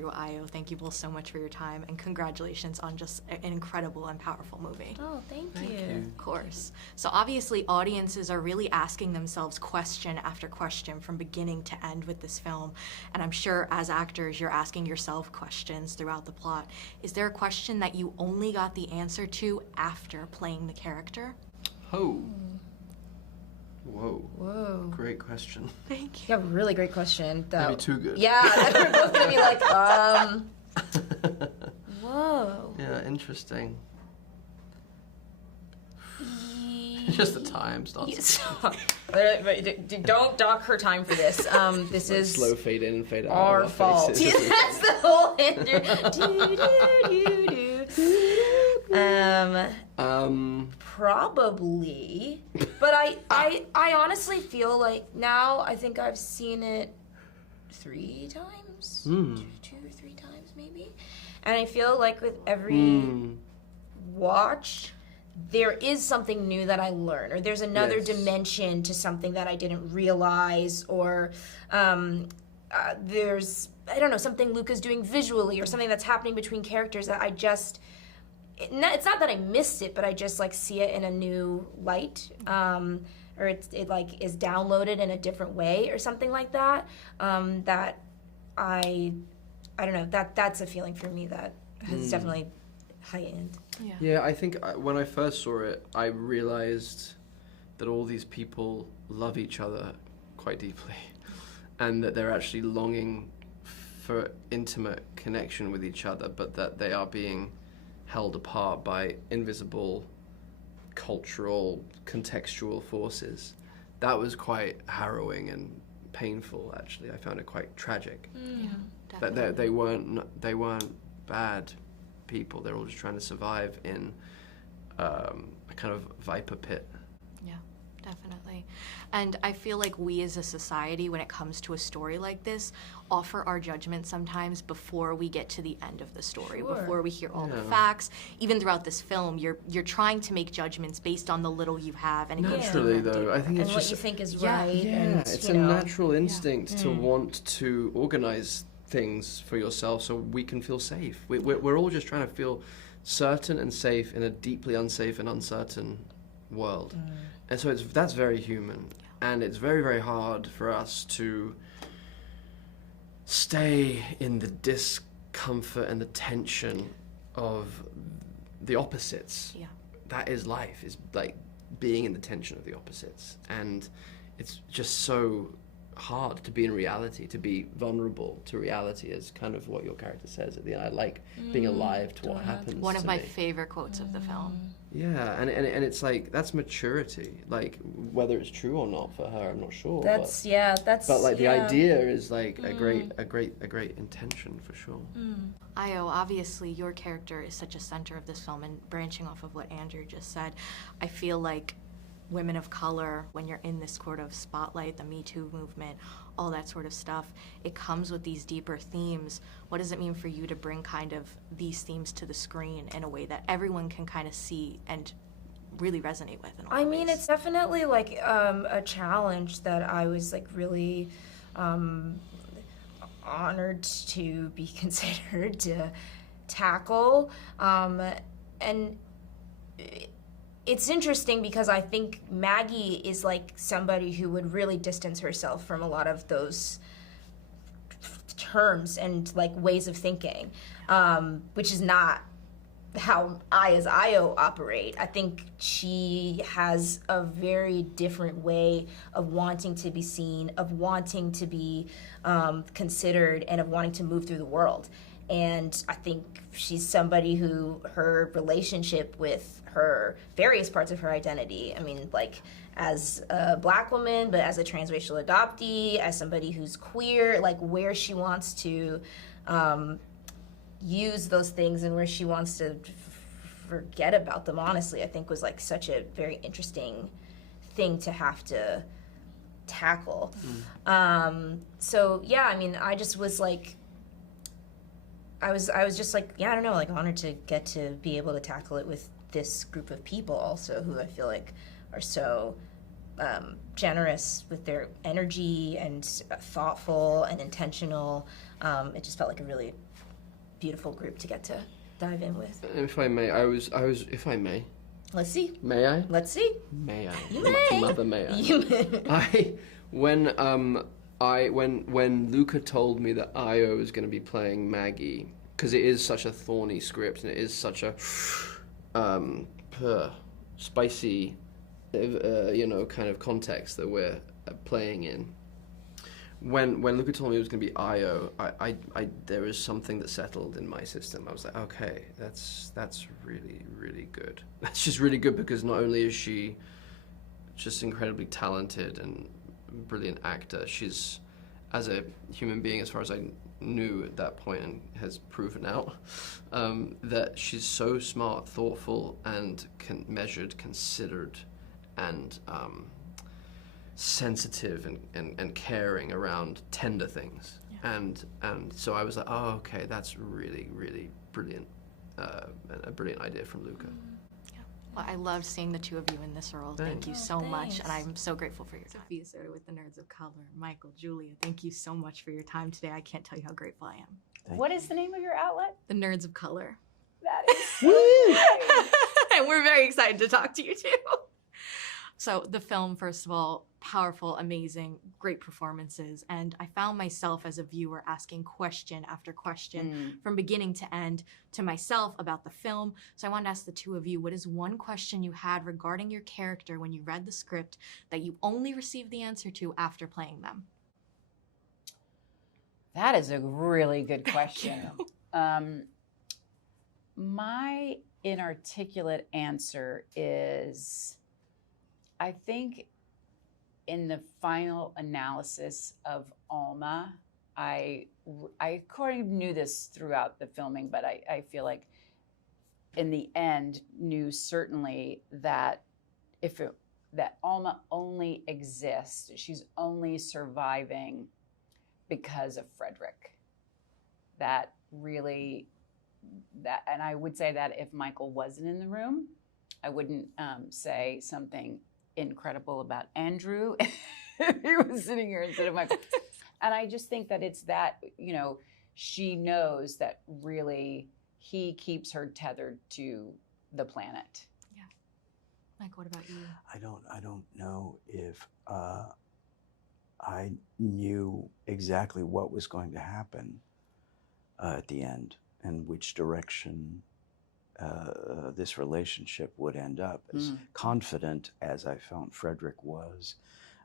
Andrew, Ayo, thank you both so much for your time, and congratulations on just an incredible and powerful movie. Oh, thank you. Of course. So obviously audiences are really asking themselves question after question from beginning to end with this film. And I'm sure as actors, you're asking yourself questions throughout the plot. Is there a question that you only got the answer to after playing the character? Oh. Whoa. Whoa. Great question. Thank you. Yeah, really great question. Maybe too good. Yeah, we're both gonna be like, whoa. Yeah, interesting. Just the time starts. Don't dock her time for this. This is slow fade in and fade out. our fault. That's the whole Andrew. Probably, but I honestly feel like now I think I've seen it 3 times, 2 or 3 times maybe, and I feel like with every watch, there is something new that I learn, or there's another dimension to something that I didn't realize, or there's, I don't know, something Luca's doing visually, or something that's happening between characters that I just, it's not that I missed it, but I just like see it in a new light, or it like is downloaded in a different way, or something like that. That I don't know. That's a feeling for me that has definitely heightened. Yeah, I think when I first saw it, I realized that all these people love each other quite deeply, and that they're actually longing for intimate connection with each other, but that they are being held apart by invisible cultural, contextual forces. That was quite harrowing and painful, actually. I found it quite tragic. That they weren't bad people. They're all just trying to survive in a kind of viper pit. Yeah, definitely. And I feel like we as a society, when it comes to a story like this, offer our judgment sometimes before we get to the end of the story, before we hear all the facts. Even throughout this film, you're trying to make judgments based on the little you have. And naturally, though, I think it's and just what you think is right. Yeah, and, it's a natural instinct to want to organize things for yourself so we can feel safe. We're all just trying to feel certain and safe in a deeply unsafe and uncertain world. And so that's very human. And it's very, very hard for us to stay in the discomfort and the tension of the opposites. Yeah. That is life, is like being in the tension of the opposites. And it's just so hard to be in reality, to be vulnerable to reality, is kind of what your character says at the end. I like being alive to what happens. One of my favorite quotes of the film. Yeah, and it's like, that's maturity. Like, whether it's true or not for her, I'm not sure. That's But like the idea is like a great intention for sure. Ayo, obviously your character is such a center of this film, and branching off of what Andrew just said, I feel like women of color, when you're in this sort of spotlight, the Me Too movement, all that sort of stuff, it comes with these deeper themes. What does it mean for you to bring kind of these themes to the screen in a way that everyone can kind of see and really resonate with? I mean, it's definitely like a challenge that I was like really honored to be considered to tackle, and it's interesting because I think Maggie is like somebody who would really distance herself from a lot of those terms and like ways of thinking, which is not how I as Ayo operate. I think she has a very different way of wanting to be seen, of wanting to be considered, and of wanting to move through the world. And I think she's somebody who, her relationship with her various parts of her identity, I mean, like as a Black woman, but as a transracial adoptee, as somebody who's queer, like where she wants to use those things and where she wants to forget about them, honestly, I think was like such a very interesting thing to have to tackle. So yeah, I mean, I just was like, I was just like, yeah, I don't know, like honored to get to be able to tackle it with this group of people also, who I feel like are so generous with their energy and thoughtful and intentional. It just felt like a really beautiful group to get to dive in with. If I may, if I may. Let's see. May I? Let's see. May I? You may. Mother, may I? You may. When Luca told me that Ayo was going to be playing Maggie, because it is such a thorny script and it is such a spicy, kind of context that we're playing in. When Luca told me it was going to be Ayo, there was something that settled in my system. I was like, okay, that's really, really good. That's just really good because not only is she just incredibly talented and brilliant actor, she's, as a human being, as far as I knew at that point and has proven out, that she's so smart, thoughtful, and measured, considered, and sensitive and caring around tender things. Yeah. And so I was like, oh, okay, that's really, really brilliant, a brilliant idea from Luca. Yeah. Well, I loved seeing the two of you in this role. Thank you so much, and I'm so grateful for your time. Sophia Soto with the Nerds of Color, Michael, Julia, thank you so much for your time today. I can't tell you how grateful I am. What is the name of your outlet? The Nerds of Color. That is so And we're very excited to talk to you too. So the film, first of all, powerful, amazing, great performances. And I found myself as a viewer asking question after question from beginning to end to myself about the film. So I wanted to ask the two of you, what is one question you had regarding your character when you read the script that you only received the answer to after playing them? That is a really good question. My inarticulate answer is, I think in the final analysis of Alma, I kind of knew this throughout the filming, but I feel like in the end knew certainly that that Alma only exists, she's only surviving because of Frederick. That really, and I would say that if Michael wasn't in the room, I wouldn't say something incredible about Andrew if he was sitting here instead of Michael. And I just think that it's that, she knows that really he keeps her tethered to the planet. Yeah. Mike, what about you? I don't know if I knew exactly what was going to happen at the end and which direction this relationship would end up. As confident as I felt Frederick was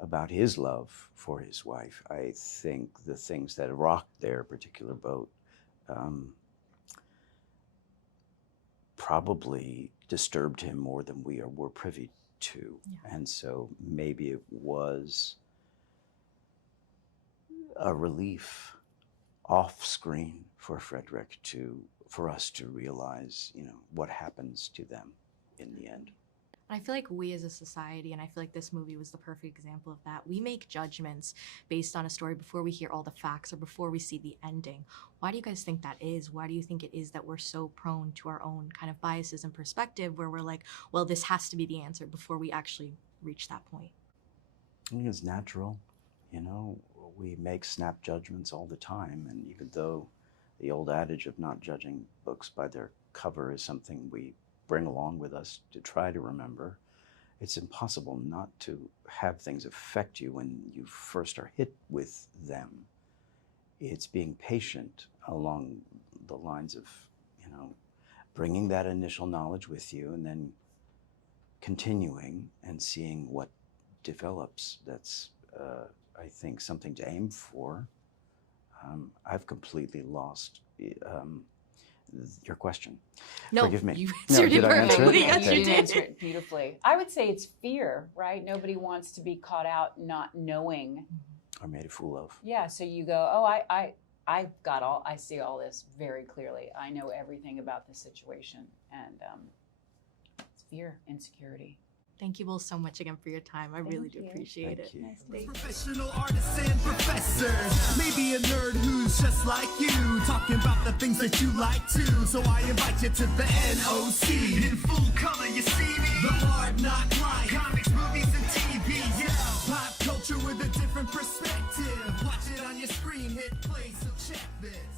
about his love for his wife, I think the things that rocked their particular boat probably disturbed him more than we were privy to. Yeah. And so maybe it was a relief off screen for Frederick for us to realize, what happens to them in the end. I feel like we as a society, and I feel like this movie was the perfect example of that, we make judgments based on a story before we hear all the facts or before we see the ending. Why do you guys think that is? Why do you think it is that we're so prone to our own kind of biases and perspective where we're like, well, this has to be the answer before we actually reach that point? I think it's natural. We make snap judgments all the time, and even though the old adage of not judging books by their cover is something we bring along with us to try to remember, it's impossible not to have things affect you when you first are hit with them. It's being patient along the lines of, bringing that initial knowledge with you and then continuing and seeing what develops. That's, I think, something to aim for. I've completely lost your question. No, forgive me. You answered it perfectly. Yes, You you did. answered it beautifully. I would say it's fear, right? Nobody wants to be caught out not knowing. Or made a fool of. Yeah, so you go, oh, I see all this very clearly. I know everything about the situation, and it's fear, insecurity. Thank you both so much again for your time. I really do appreciate it. Thank you. Nice. Professional artists and professors, maybe a nerd who's just like you, talking about the things that you like too. So I invite you to the NOC. In full color, you see me. The hard knock life, comics, movies, and TV. Yeah, pop culture with a different perspective. Watch it on your screen, hit play, so check this.